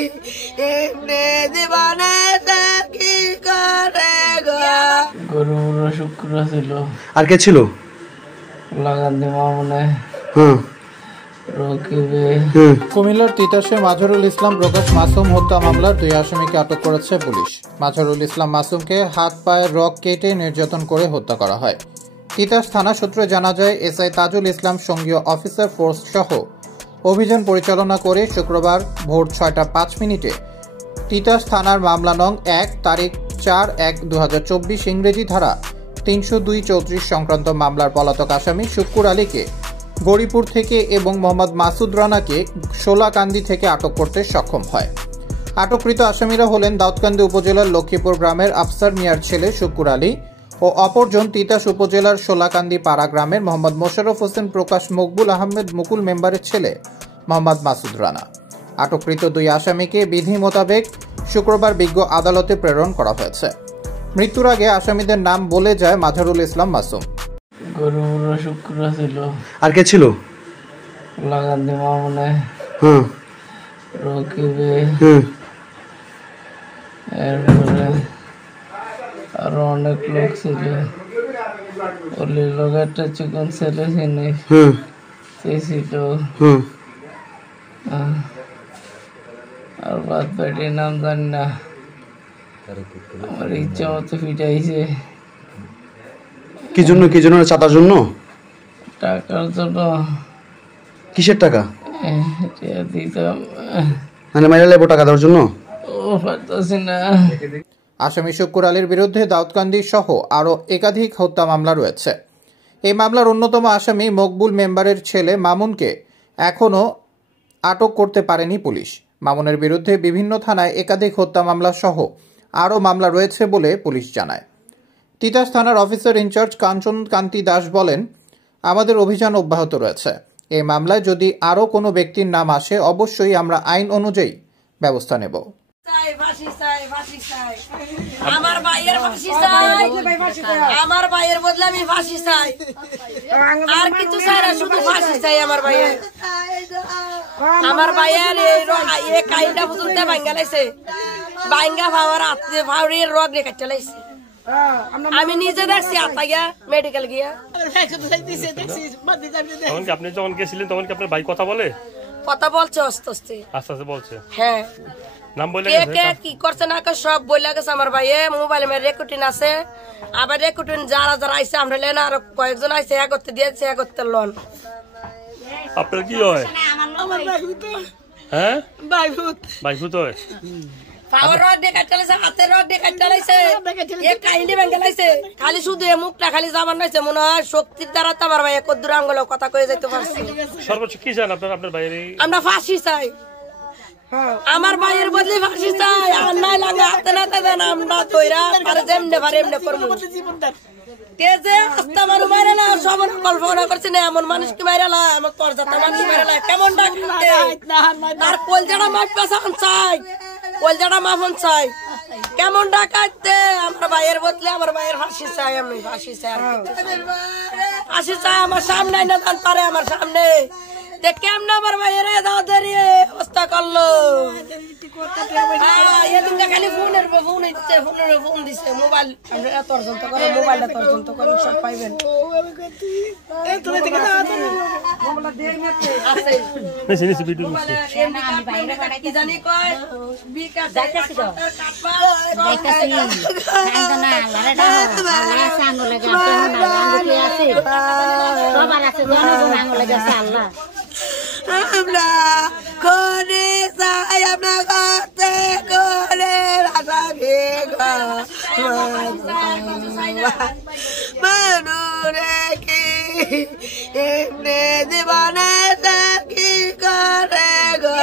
এমনি জীবনে কি করে গরু শুক্র ছিল। আর কে ছিল? লাগান্দি মামুনে। কুমিল্লার তিতাসে মাজহারুল ইসলাম প্রকাশ মাসুম হত্যা মামলার 2 আসামিকে আটক করেছে পুলিশ। মাজহারুল ইসলাম মাসুমকে হাত পায়ের রগ কেটে নির্যাতন করে হত্যা করা হয়। তিতাস থানা সূত্রে জানা যায়, SI Tajul Islam সঙ্গীয় officer force সহ অভিযান পরিচালনা করে শুক্রবার ভোর 6টা 5 মিনিটে তিতাস থানার মামলা নং 1 তারিখ 4/1/2024 ইংরেজি ধারা 302-34 সংক্রান্ত মামলার পলাতক আসামি শুক্কুর আলীকে গৌরীপুর থেকে এবং মোহাম্মদ মাসুদ রানাকে শোলাকান্দি থেকে আটক করতে সক্ষম হয়। আটককৃত আসামিরা হলেন দাউদকান্দি উপজেলার লক্ষ্মীপুর গ্রামের আফসার মিয়ার ছেলে শুক্কুর আলী ও অপরজন তিতাস উপজেলার শোলাকান্দি পাড়া গ্রামের মোহাম্মদ মোশাররফ হোসেন প্রকাশ মকবুল আহমেদ মুকুল মেম্বারের ছেলে মোহাম্মদ মাসুদ রানা। আটককৃত 2 আসামিকে বিধি মোতাবেক শুক্রবার বিজ্ঞ আদালতে প্রেরণ করা হয়েছে। মৃত্যুর আগে আসামিদের নাম বলে যায় মাজহারুল ইসলাম মাসুম। গরু শুক্র ছিল। আর কে ছিল? লাগান্দি মামুনে। রকিবে। এরপরে আরো অনেক লোক ছিল। ওলি লোক একটা চিকন ছেলে চিনি সে ছিল। আর বাদ বাড়ির নাম জানি না। আমার ইচ্ছা মতো ফিটাইছে। কি জন্য চাঁদার জন্য? টাকার জন্য। কিসের টাকা? দিতাম মানে মাইরা লেবো টাকা দেওয়ার জন্য। পারতাছি না। আসামি শুক্কুর আলীর বিরুদ্ধে দাউদকান্দি সহ আরও একাধিক হত্যা মামলা রয়েছে। এই মামলার অন্যতম আসামি মকবুল মেম্বারের ছেলে মামুনকে এখনও আটক করতে পারেনি পুলিশ। মামুনের বিরুদ্ধে বিভিন্ন থানায় একাধিক হত্যা মামলা সহ আরও মামলা রয়েছে বলে পুলিশ জানায়। তিতাস থানার অফিসার ইনচার্জ কাঞ্চন কান্তি দাস বলেন, আমাদের অভিযান অব্যাহত রয়েছে। এই মামলায় যদি আরও কোনো ব্যক্তির নাম আসে অবশ্যই আমরা আইন অনুযায়ী ব্যবস্থা নেব। আমার ভাইয়ের ফাঁসি চাই, আমার ভাইয়ের বদলে আমি ফাঁসি চাই, আর কিছু চাই না, শুধু ফাঁসি চাই আমার ভাইয়ের। আমার ভাইয়ের এই কাইটা বুঝতে ভাঙ্গা লাইছে, ভাঙ্গা ভাঙার হাতে ভাউরির রগ রেখে চালাইছে। আমি নিজে দেখছি আত্মা গিয়া মেডিকেল গিয়া। আপনি যখন গেছিলেন তখন কি আপনার ভাই কথা বলে? কথা বলছে আস্তে আস্তে আস্তে বলছে। হ্যাঁ, নাম বলে কে কি করছে না সব বলে গেছে আমার ভাইয়ে। মোবাইলে মেরে রেকর্ডিং আছে, আবার রেকর্ডিং যারা যারা আইছে আমরা লেন আর কয়েকজন আইছে এক করতে দিয়েছে এক করতে লন। আপনার কি হয়? হ্যাঁ, ভাইভূত হয়। পাওয়ার রড দিয়ে কাটতে লাইছে, হাতের রড দিয়ে কাটতে লাইছে, এক কাহিনী ভেঙে লাইছে। খালি শুধু মুখটা খালি যাবার নাইছে, মনে হয় শক্তির দ্বারা তো আমার ভাই কদ্দুর আঙ্গুল কথা কয়ে যাইতে পারছে। সর্বোচ্চ কি চান আপনার ভাইয়ের? আমরা ফাঁসি চাই, আমার ভাইয়ের বদলে ফাঁসি চাই। আর নাই লাগে হাতে নাতে দেন, আমরা তৈরা পারে যেমনে পারে এমনি করবো। কে যে আস্তা মানুষ মারে না সব কল্পনা করছে না, এমন মানুষ কি মারে না, আমার পর্যাপ্ত মানুষ মারে না। কেমন ডাকতে তার কলজাটা মাপ পেছান চাই, কলজাটা মাফন চাই। কেমন ডাকাইতে আমার ভাইয়ের বদলে আমার ভাইয়ের ফাঁসি চাই, আমি ফাঁসি চাই, ফাঁসি চাই। আমার সামনে না দান পারে, আমার সামনে কেমন আমার ভাইয়ের দাদারিয়ে অবস্থা করলো। খালি ফোনের ফোন দিচ্ছে, ফোন দিচ্ছে, মোবাইল তর্জন্ত করে, মোবাইলটা তর্জন্ত করে সব পাইবেন। কি জানি কয় আমরা করে চাই, আমরা করতে করে মানুরে কি এমনি জীবনে কি করে গো।